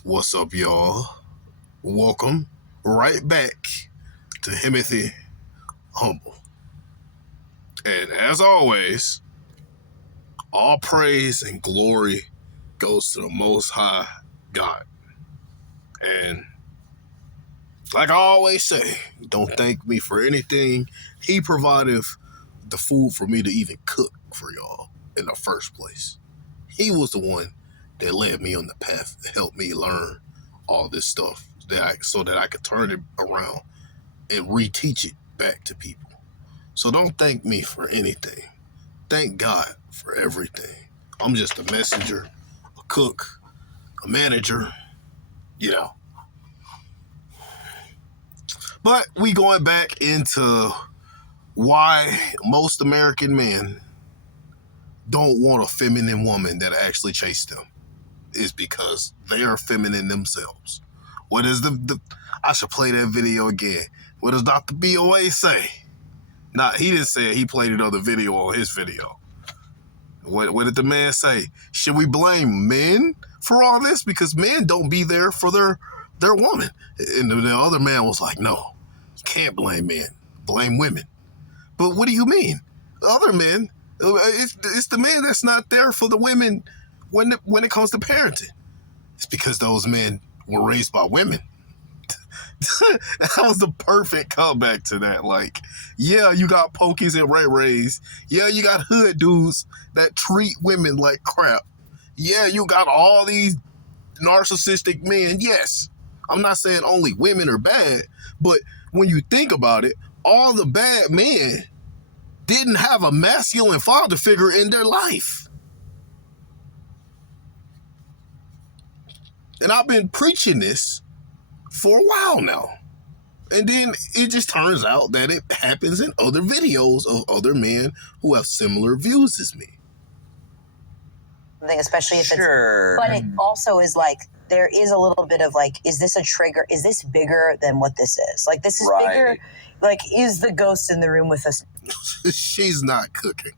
What's up, y'all? Welcome right back to Himothy Humble. And as always, all praise and glory goes to the Most High God. And like I always say, don't thank me for anything. He provided the food for me to even cook for y'all in the first place. He was the one that led me on the path to help me learn all this stuff so that I could turn it around and reteach it back to people. So don't thank me for anything. Thank God for everything. I'm just a messenger, a cook, a manager, But we going back into why most American men don't want a feminine woman that actually chase them. Is because they are feminine themselves. What is I should play that video again. What does Dr. BOA say? He didn't say it. He played another video on his video. What did the man say? Should we blame men for all this? Because men don't be there for their woman. And the other man was like, no, you can't blame men. Blame women. But what do you mean? The other men, it's the man that's not there for the women when it comes to parenting. It's because those men were raised by women. That was the perfect comeback to that. Like, yeah, you got pokies and Ray Rays. Yeah, you got hood dudes that treat women like crap. Yeah, you got all these narcissistic men. Yes, I'm not saying only women are bad, but when you think about it, all the bad men didn't have a masculine father figure in their life. And I've been preaching this for a while now. And then it just turns out that it happens in other videos of other men who have similar views as me. Especially if sure. But it also is like, there is a little bit of like, is this a trigger? Is this bigger than what this is? Like, this is bigger. Like, is the ghost in the room with us? She's not cooking.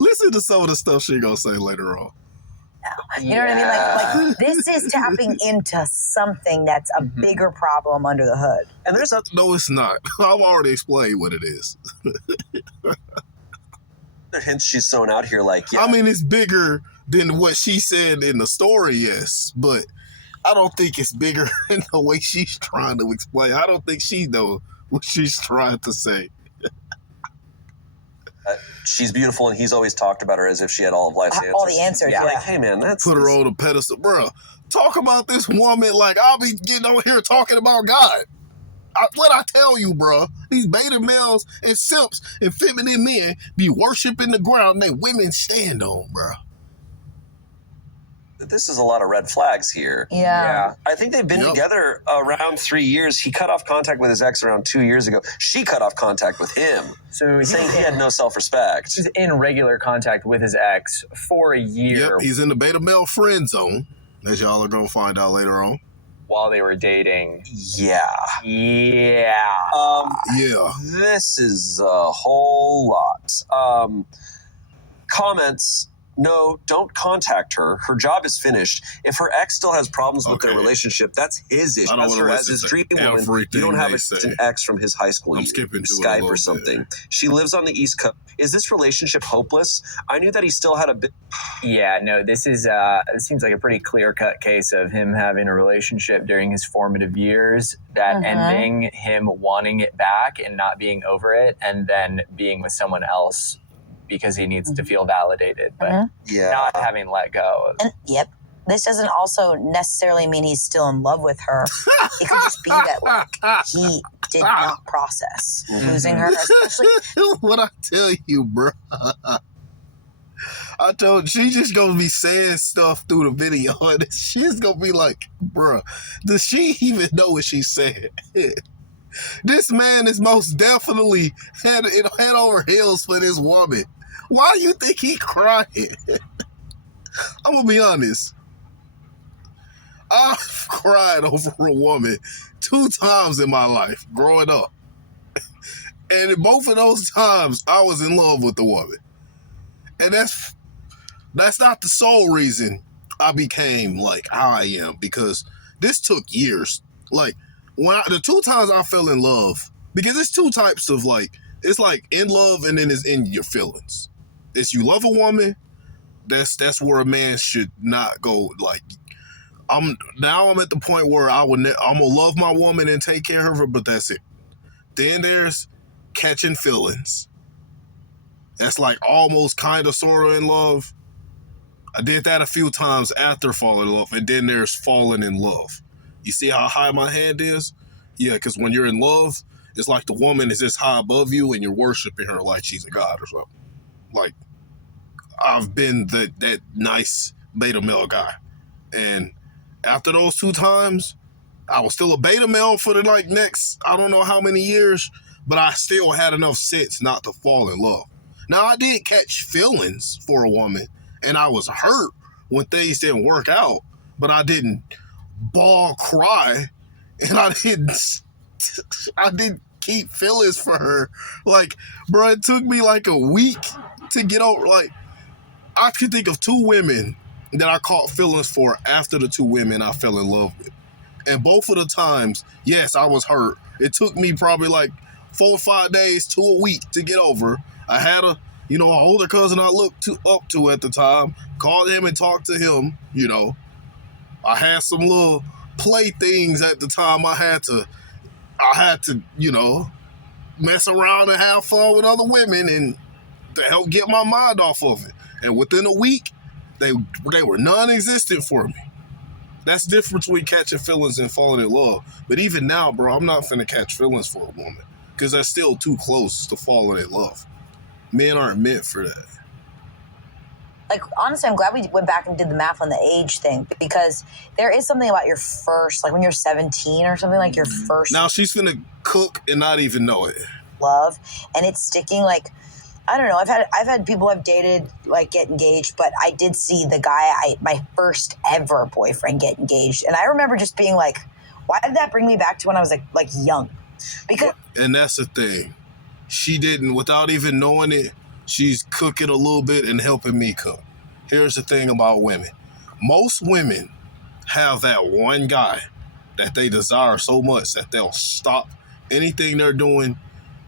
Listen to some of the stuff she's going to say later on. You know what I mean? Like this is tapping into something that's a bigger problem under the hood. And there's no, it's not. I've already explained what it is. There are hints she's thrown out here, like, yeah. I mean, it's bigger than what she said in the story, yes, but I don't think it's bigger in the way she's trying to explain. I don't think she knows what she's trying to say. She's beautiful, and he's always talked about her as if she had all of life's answers. All the answers, yeah. Like, hey, man, Put her on a pedestal. Bro, talk about this woman like I'll be getting over here talking about God. What I tell you, bro, these beta males and simps and feminine men be worshiping the ground they women stand on, bro. This is a lot of red flags here. Yeah. I think they've been together around 3 years. He cut off contact with his ex around 2 years ago. She cut off contact with him, so saying he had no self-respect. He's in regular contact with his ex for a year. Yep, he's in the beta male friend zone, as y'all are going to find out later on. While they were dating. Yeah. This is a whole lot. Comments. No, don't contact her. Her job is finished. If her ex still has problems with their relationship, that's his issue. That's her as his dream woman. You don't have an ex from his high school. I'm skipping to Skype or something. She lives on the East Coast. Is this relationship hopeless? I knew that he still had a bit. Yeah, no, this is, it seems like a pretty clear-cut case of him having a relationship during his formative years, that ending, him wanting it back and not being over it, and then being with someone else because he needs to feel validated, but not having let go. And this doesn't also necessarily mean he's still in love with her. It could just be that like he did not process losing her, especially. What I tell you, bro. I told she's just gonna be saying stuff through the video, and she's gonna be like, "Bruh, does she even know what she said?" This man is most definitely head over heels for this woman. Why do you think he crying? I'm gonna be honest. I've cried over a woman 2 times in my life growing up, and in both of those times, I was in love with the woman. And that's not the sole reason I became like how I am, because this took years. Like the 2 times I fell in love, because it's 2 types of like, it's like in love and then it's in your feelings. It's you love a woman, that's where a man should not go. Like I'm at the point where I'm gonna love my woman and take care of her, but that's it. Then there's catching feelings. That's like almost kind of sort of in love. I did that a few times after falling in love. And then there's falling in love. You see how high my hand is? Yeah, because when you're in love, it's like the woman is just high above you and you're worshiping her like she's a god or something. Like, I've been that nice beta male guy. And after those 2 times, I was still a beta male for the like next, I don't know how many years, but I still had enough sense not to fall in love. Now, I did catch feelings for a woman, and I was hurt when things didn't work out, but I didn't bawl cry, and I didn't keep feelings for her. Like, bro, it took me like a week to get over. Like, I could think of 2 women that I caught feelings for after the 2 women I fell in love with. And both of the times, yes, I was hurt. It took me probably like 4 or 5 days to a week to get over. I had an older cousin I looked up to at the time. Called him and talked to him, I had some little play things at the time. I had to, mess around and have fun with other women and to help get my mind off of it. And within a week, they were non-existent for me. That's the difference between catching feelings and falling in love. But even now, bro, I'm not finna catch feelings for a woman, because that's still too close to falling in love. Men aren't meant for that. Like, honestly, I'm glad we went back and did the math on the age thing, because there is something about your first, like when you're 17 or something, like your first Now she's finna cook and not even know it. love, and it's sticking. Like, I don't know. I've had people I've dated like get engaged, but I did see the guy my first ever boyfriend get engaged, and I remember just being like, why did that bring me back to when I was like young? Because and that's the thing. She didn't, without even knowing it, she's cooking a little bit and helping me cook. Here's the thing about women. Most women have that one guy that they desire so much that they'll stop anything they're doing.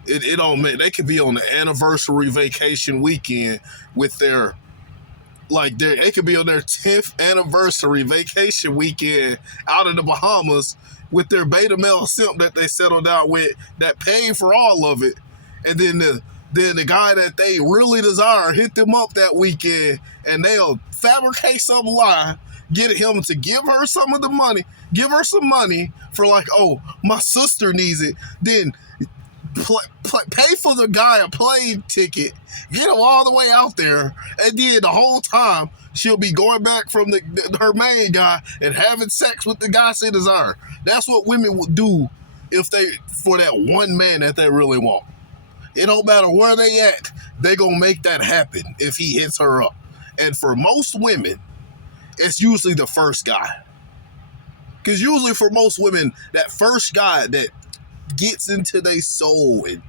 It don't matter. They could be on the anniversary vacation weekend with they could be on their 10th anniversary vacation weekend out in the Bahamas with their beta male simp that they settled down with that paid for all of it. And then the guy that they really desire hit them up that weekend, and they'll fabricate some lie, get him to give her some of the money, give her some money for like, oh, my sister needs it. Then pay for the guy a plane ticket, get him all the way out there, and then the whole time she'll be going back from her main guy and having sex with the guy she desire. That's what women would do for that one man that they really want. It don't matter where they at, they gonna make that happen if he hits her up. And for most women, it's usually the first guy. Because usually for most women, that first guy that gets into their soul, and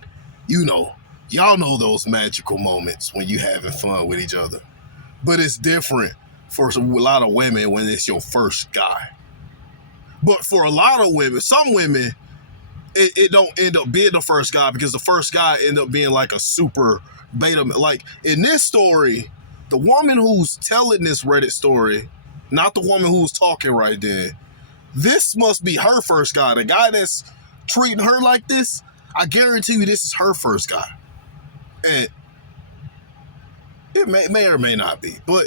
y'all know those magical moments when you having fun with each other. But it's different for a lot of women when it's your first guy. But for a lot of women, some women, it don't end up being the first guy, because the first guy end up being like a super beta. Like in this story, the woman who's telling this Reddit story, not the woman who's talking right then, this must be her first guy. The guy that's treating her like this, I guarantee you this is her first guy. And it may or may not be, but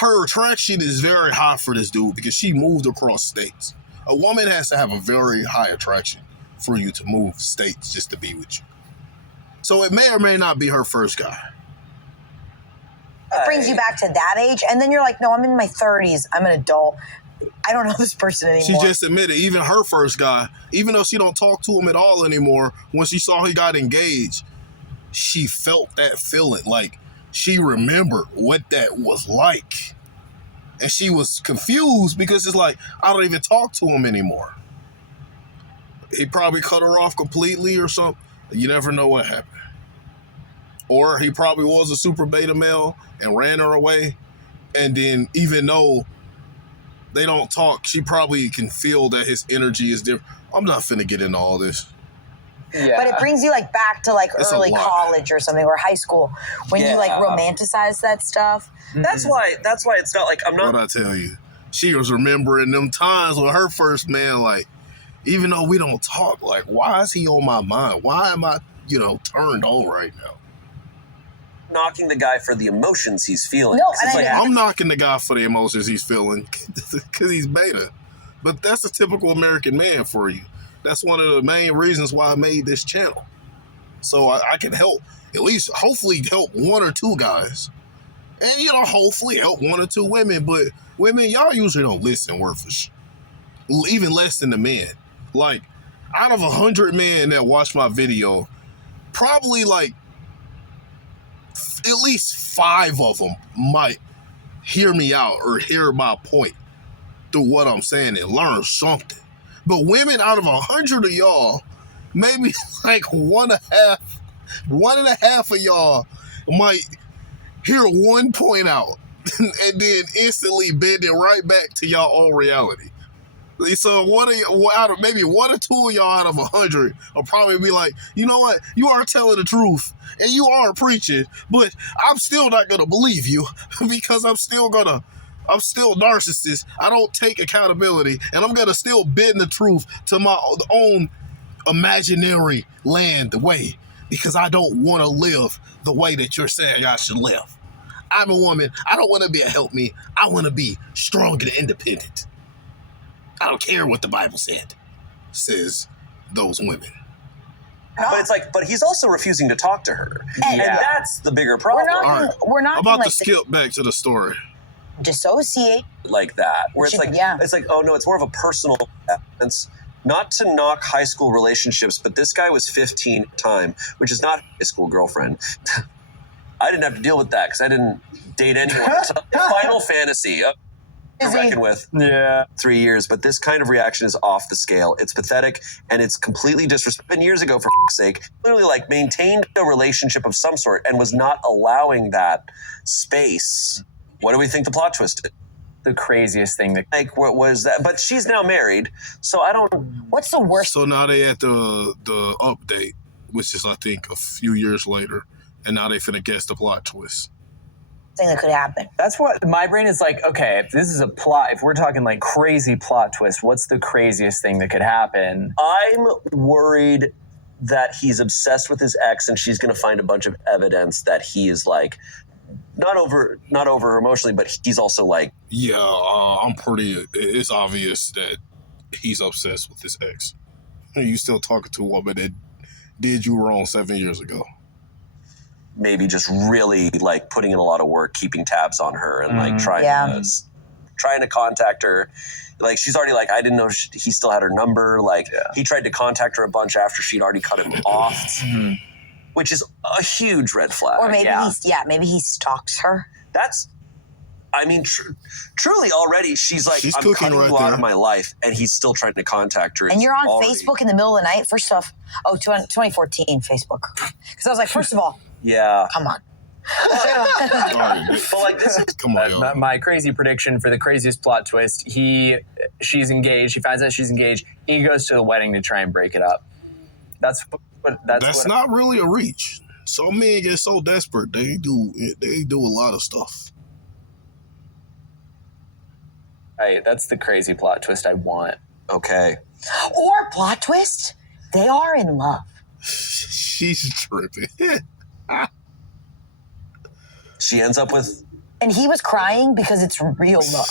her attraction is very high for this dude because she moved across states. A woman has to have a very high attraction for you to move states just to be with you. So it may or may not be her first guy. it brings you back to that age, and then you're like, no, I'm in my 30s, I'm an adult, I don't know this person anymore. She just admitted, even her first guy, even though she don't talk to him at all anymore, when she saw he got engaged, she felt that feeling. Like, she remembered what that was like. And she was confused because it's like, I don't even talk to him anymore. He probably cut her off completely or something. You never know what happened. Or he probably was a super beta male and ran her away. And then even though they don't talk. She probably can feel that his energy is different. I'm not finna get into all this. Yeah. But it brings you like back to like It's a early lot. college or something, or high school, when you like romanticize that stuff. That's why it's not like I'm not. What I tell you, she was remembering them times with her first man. Like, even though we don't talk, like, why is he on my mind? Why am I, turned on right now? Knocking the guy for the emotions he's feeling. No, 'Cause it's and like, I'm knocking the guy for the emotions he's feeling because he's beta. But that's a typical American man for you. That's one of the main reasons why I made this channel. So I can help, at least hopefully help one or two guys. And, hopefully help one or two women. But women, y'all usually don't listen worth a shit. Even less than the men. Like, out of 100 men that watch my video, probably like at least 5 of them might hear me out or hear my point through what I'm saying and learn something. But women, out of 100 of y'all, maybe like one and a half of y'all might hear one point out and then instantly bend it right back to y'all own reality. So maybe one or two of y'all out of 100 will probably be like, you know what? You are telling the truth and you are preaching, but I'm still not going to believe you because I'm still narcissist. I don't take accountability and I'm going to still bend the truth to my own imaginary land way because I don't want to live the way that you're saying I should live. I'm a woman. I don't want to be a help me. I want to be strong and independent. I don't care what the Bible says those women. but it's like, but he's also refusing to talk to her, and that's the bigger problem. We're not I'm about like to skip back to the story. Dissociate. Like that, where it's like, oh no, it's more of a personal. It's not to knock high school relationships, but this guy was 15 at the time, which is not a high school girlfriend. I didn't have to deal with that because I didn't date anyone. Final Fantasy. To reckon with 3 years, but this kind of reaction is off the scale. It's pathetic and it's completely disrespectful. And years ago, for f***'s sake, clearly like maintained a relationship of some sort and was not allowing that space. What do we think the plot twist is? The craziest thing that What was that? But she's now married, so I don't. What's the worst? So now they at the update, which is I think a few years later, and now they finna guess the plot twist. Thing that could happen. That's what my brain is like. Okay, if this is a plot, if we're talking like crazy plot twist, what's the craziest thing that could happen? I'm worried that he's obsessed with his ex, and she's going to find a bunch of evidence that he is like not over her emotionally, but he's also like. Yeah, it's obvious that he's obsessed with his ex. You still talking to a woman that did you wrong 7 years ago. Maybe just really like putting in a lot of work, keeping tabs on her and like trying to contact her. Like she's already like, I didn't know he still had her number. Like he tried to contact her a bunch after she'd already cut him off, which is a huge red flag. Or maybe maybe he stalks her. That's, I mean, truly already she's like, she's I'm cutting right you out there. of my life, and he's still trying to contact her. And you're on Facebook in the middle of the night. First off, 2014 Facebook. Because I was like, first of all, come on. But like this is Come on, yo. My crazy prediction for the craziest plot twist: she's engaged. He finds out she's engaged. He goes to the wedding to try and break it up. That's Not really a reach. Some men get so desperate they do a lot of stuff. Right, that's the crazy plot twist I want. okay. Or plot twist, they are in love. She's tripping. She ends up with. And he was crying because it's real love.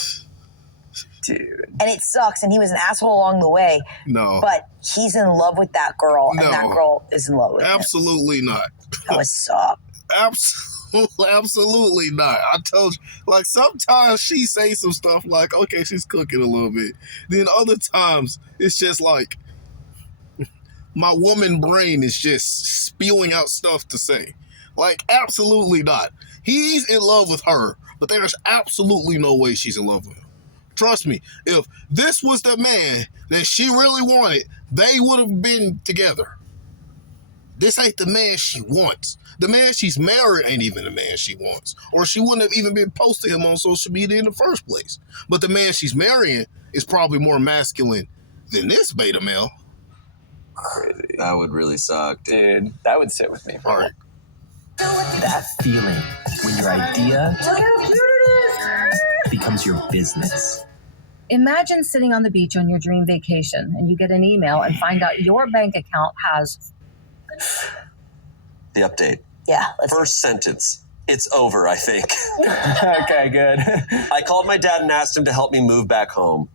Dude. And it sucks, and he was an asshole along the way. No. But he's in love with that girl, and that girl is in love with him. Absolutely not. That would suck. Absolutely not. I told you, like, sometimes she say some stuff like, okay, she's cooking a little bit. Then other times, it's just like, my woman brain is just spewing out stuff to say. Like, absolutely not. He's in love with her, but there's absolutely no way she's in love with him. Trust me, if this was the man that she really wanted, they would have been together. This ain't the man she wants. The man she's married ain't even the man she wants. Or she wouldn't have even been posting him on social media in the first place. But the man she's marrying is probably more masculine than this beta male. Crazy. That would really suck. Dude, that would sit with me. All right. That feeling when your idea becomes your business. Imagine sitting on the beach on your dream vacation and you get an email and find out your bank account has... The update. Yeah. First sentence. It's over, I think. Okay, good. I called my dad and asked him to help me move back home.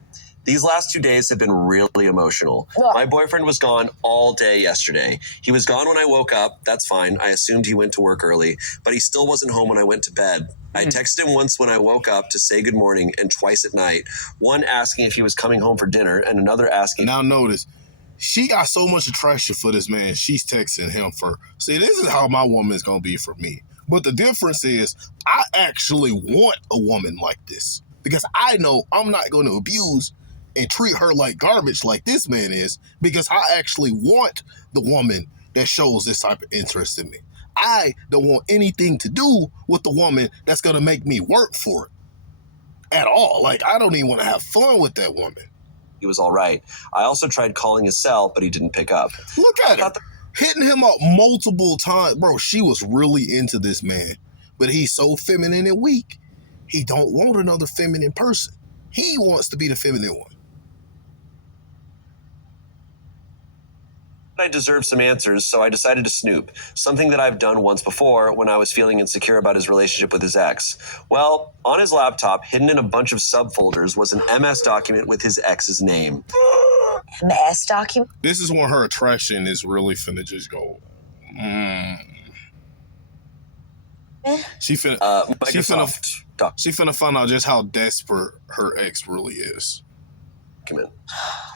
These last 2 days have been really emotional. My boyfriend was gone all day yesterday. He was gone when I woke up. That's fine. I assumed he went to work early, but he still wasn't home when I went to bed. I texted him once when I woke up to say good morning and twice at night. One asking if he was coming home for dinner and another asking... Now notice, she got so much attraction for this man, she's texting him for... See, this is how my woman's going to be for me. But the difference is, I actually want a woman like this. Because I know I'm not going to abuse and treat her like garbage like this man is, because I actually want the woman that shows this type of interest in me. I don't want anything to do with the woman that's going to make me work for it at all. Like, I don't even want to have fun with that woman. He was all right. I also tried calling his cell, but he didn't pick up. Look at her. Hitting him up multiple times. Bro, she was really into this man. But he's so feminine and weak, he don't want another feminine person. He wants to be the feminine one. I deserved some answers, so I decided to snoop, something that I've done once before when I was feeling insecure about his relationship with his ex. Well, on his laptop, hidden in a bunch of subfolders, was an MS document with his ex's name. MS document? This is when her attraction is really finna just go. She finna find out just how desperate her ex really is. Document.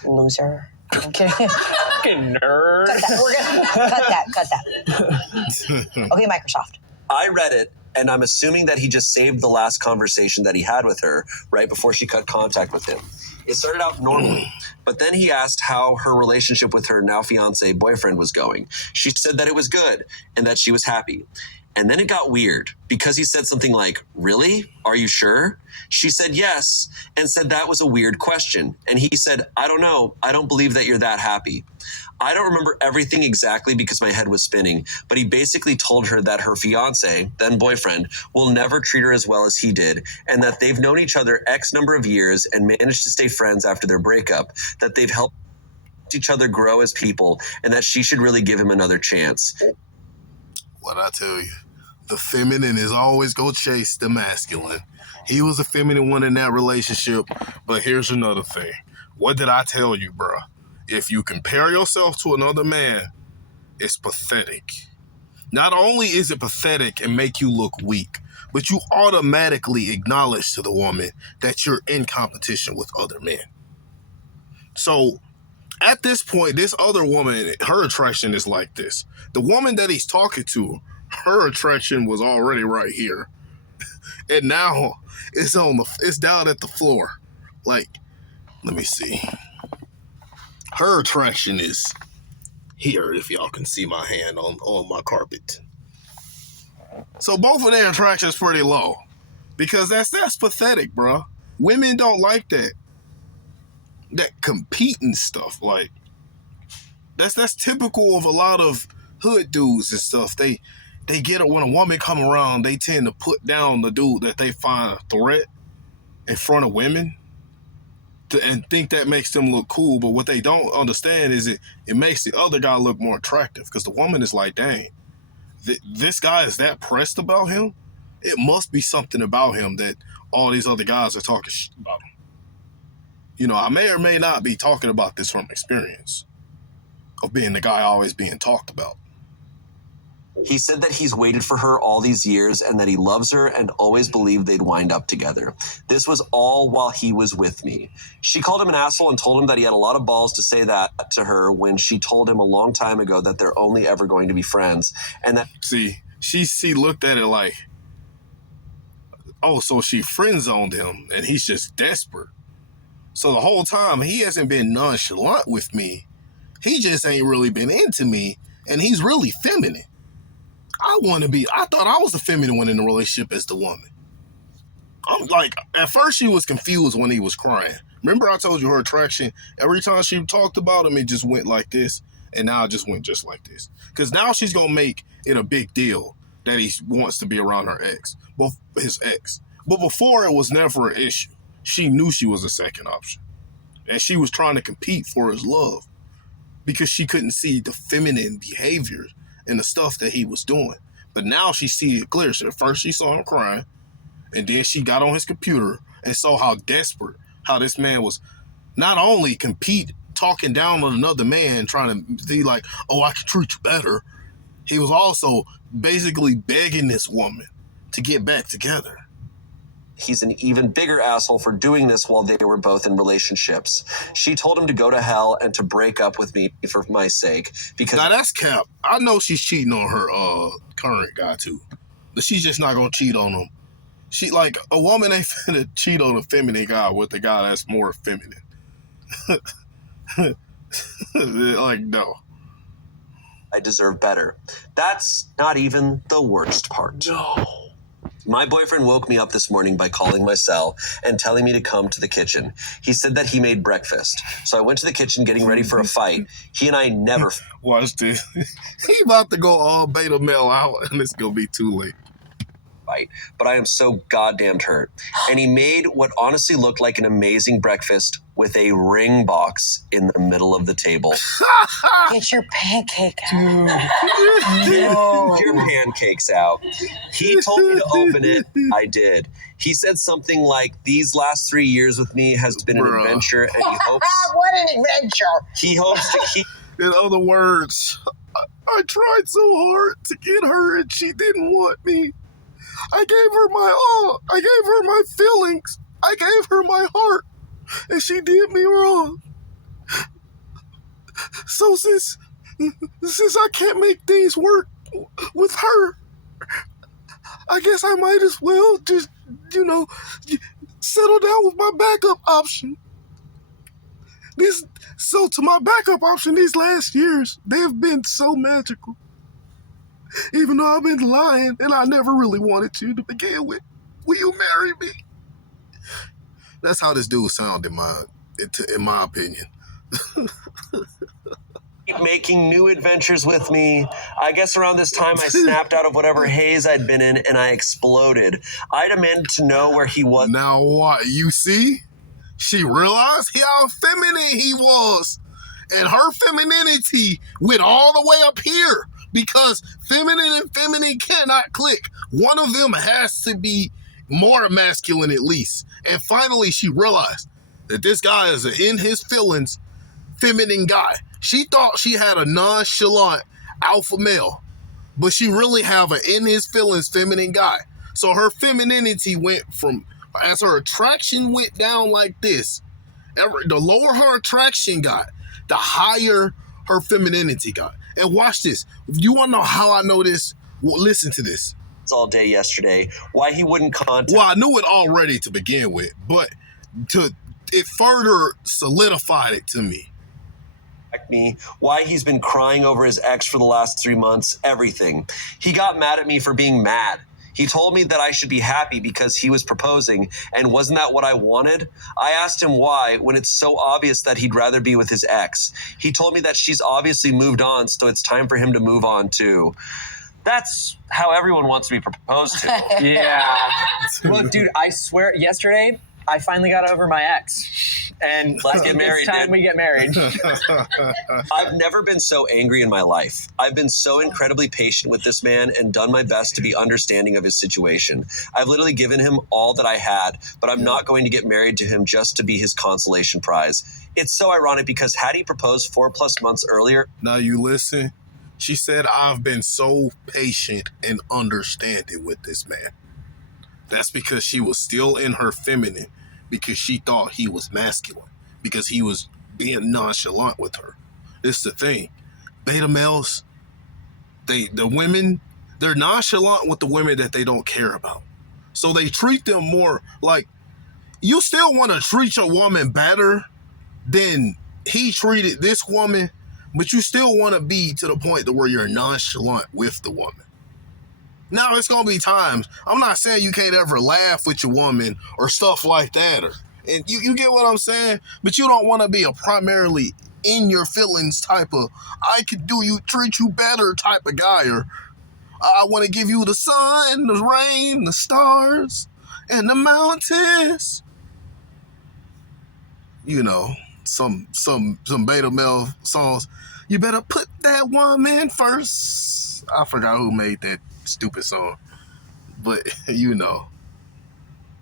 Loser. I'm kidding. Fucking nerd. Cut that. We're gonna cut that. Okay, Microsoft. I read it, and I'm assuming that he just saved the last conversation that he had with her right before she cut contact with him. It started out normally, but then he asked how her relationship with her now fiance boyfriend was going. She said that it was good and that she was happy. And then it got weird because he said something like, "Really? Are you sure?" She said yes and said that was a weird question. And he said, "I don't know. I don't believe that you're that happy." I don't remember everything exactly because my head was spinning, but he basically told her that her fiance, then boyfriend, will never treat her as well as he did, and that they've known each other X number of years and managed to stay friends after their breakup, that they've helped each other grow as people, and that she should really give him another chance. What I tell you, the feminine is always going to chase the masculine. He was the feminine one in that relationship, but here's another thing. What did I tell you, bruh? If you compare yourself to another man, it's pathetic. Not only is it pathetic and make you look weak, but you automatically acknowledge to the woman that you're in competition with other men. So at this point, this other woman, her attraction is like this. The woman that he's talking to, her attraction was already right here. And now it's down at the floor. Like, let me see. Her attraction is here, if y'all can see my hand on my carpet. So both of their attractions pretty low. Because that's pathetic, bro. Women don't like that. That competing stuff. Like, that's typical of a lot of hood dudes and stuff. They get it when a woman come around, they tend to put down the dude that they find a threat in front of women and think that makes them look cool. But what they don't understand is it makes the other guy look more attractive, because the woman is like, dang, this guy is that pressed about him? It must be something about him that all these other guys are talking shit about him. You know, I may or may not be talking about this from experience of being the guy always being talked about. He said that he's waited for her all these years and that he loves her and always believed they'd wind up together. This was all while he was with me. She called him an asshole and told him that he had a lot of balls to say that to her when she told him a long time ago that they're only ever going to be friends. And that... See, she looked at it like, oh, so she friend-zoned him and he's just desperate. So the whole time he hasn't been nonchalant with me. He just ain't really been into me. and he's really feminine. I thought I was the feminine one in the relationship as the woman. I'm like, at first she was confused when he was crying. Remember I told you her attraction, every time she talked about him, it just went like this, and now it just went just like this. Because now she's going to make it a big deal that he wants to be around her ex, his ex. But before, it was never an issue. She knew she was a second option. And she was trying to compete for his love because she couldn't see the feminine behaviors and the stuff that he was doing. But now she sees it clear. So at first she saw him crying, and then she got on his computer and saw how desperate, how this man was not only talking down on another man, trying to be like, oh, I can treat you better. He was also basically begging this woman to get back together. He's an even bigger asshole for doing this while they were both in relationships. She told him to go to hell and to break up with me for my sake because... Now that's cap. I know she's cheating on her current guy too. But she's just not going to cheat on him. She, like, a woman ain't finna cheat on a feminine guy with a guy that's more feminine. Like, no. I deserve better. That's not even the worst part. No. My boyfriend woke me up this morning by calling my cell and telling me to come to the kitchen. He said that he made breakfast. So I went to the kitchen getting ready for a fight. He and I never... Watch this. He about to go all beta male out, and it's going to be too late. Fight, but I am so goddamn hurt. And he made what honestly looked like an amazing breakfast with a ring box in the middle of the table. Get your pancake out. Get your pancakes out. He told me to open it. I did. He said something like, these last 3 years with me has been an adventure, and he hopes... What an adventure. He hopes to keep... In other words, I tried so hard to get her, and she didn't want me. I gave her my all. I gave her my feelings. I gave her my heart. And she did me wrong. So since I can't make things work with her, I guess I might as well just, settle down with my backup option. So to my backup option, these last years, they've been so magical. Even though I've been lying and I never really wanted you to begin with. Will you marry me? That's how this dude sounded, in my opinion. Keep making new adventures with me. I guess around this time I snapped out of whatever haze I'd been in and I exploded. I demanded to know where he was. Now what? You see? She realized how feminine he was. And her femininity went all the way up here. Because feminine and feminine cannot click. One of them has to be more masculine at least. And finally, she realized that this guy is an in his feelings feminine guy. She thought she had a nonchalant alpha male, but she really have an in his feelings feminine guy. So her femininity went from, as her attraction went down like this, the lower her attraction got, the higher her femininity got. And watch this. You want to know how I know this? Well, listen to this. All day yesterday. Why he wouldn't contact... Well, I knew it already to begin with, but it further solidified it to me. Why he's been crying over his ex for the last 3 months, everything. He got mad at me for being mad. He told me that I should be happy because he was proposing, and wasn't that what I wanted? I asked him why, when it's so obvious that he'd rather be with his ex. He told me that she's obviously moved on, so it's time for him to move on too. That's how everyone wants to be proposed to. Yeah. Look, dude, I swear, yesterday, I finally got over my ex. And Let's get married, it's time dude. we get married. I've never been so angry in my life. I've been so incredibly patient with this man and done my best to be understanding of his situation. I've literally given him all that I had, but I'm not going to get married to him just to be his consolation prize. It's so ironic because had he proposed 4+ months earlier... Now you listen. She said, I've been so patient and understanding with this man. That's because she was still in her feminine, because she thought he was masculine, because he was being nonchalant with her. It's the thing. Beta males, the women, they're nonchalant with the women that they don't care about. So they treat them more like, you still want to treat your woman better than he treated this woman, but you still want to be to the point to where you're nonchalant with the woman. Now, it's going to be times, I'm not saying you can't ever laugh with your woman or stuff like that, and you get what I'm saying, but you don't want to be a primarily in your feelings type of, I could do you, treat you better type of guy, or I want to give you the sun, the rain, the stars, and the mountains. You know, some beta male songs. You better put that woman first. I forgot who made that stupid song, but you know.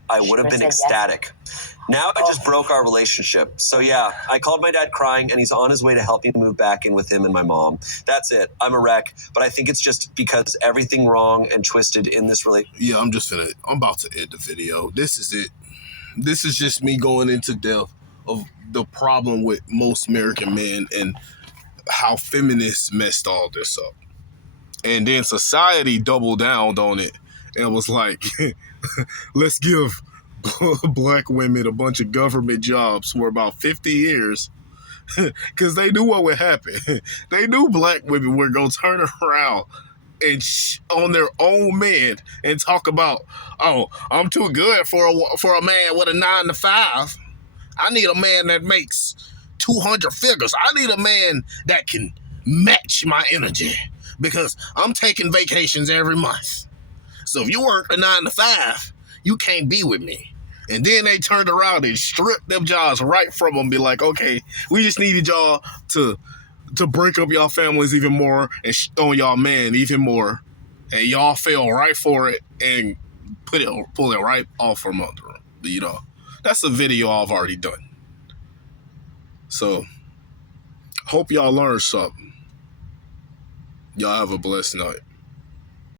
I would have been ecstatic. Now I just broke our relationship. So yeah, I called my dad crying, and he's on his way to help me move back in with him and my mom. That's it. I'm a wreck, but I think it's just because everything wrong and twisted in this relationship. Yeah, I'm about to end the video. This is it. This is just me going into depth of the problem with most American men and how feminists messed all this up. And then society doubled down on it and was like, let's give black women a bunch of government jobs for about 50 years because they knew what would happen. They knew black women were going to turn around and on their own man and talk about, oh, I'm too good for a man with a 9 to 5. I need a man that makes 200 figures. I need a man that can match my energy because I'm taking vacations every month. So if you work a 9 to 5, you can't be with me. And then they turned around and stripped them jobs right from them. Be like, okay, we just needed y'all to break up y'all families even more and on y'all man even more. And y'all fell right for it and pull it right off from under them. You know, that's a video I've already done. So, hope y'all learned something. Y'all have a blessed night.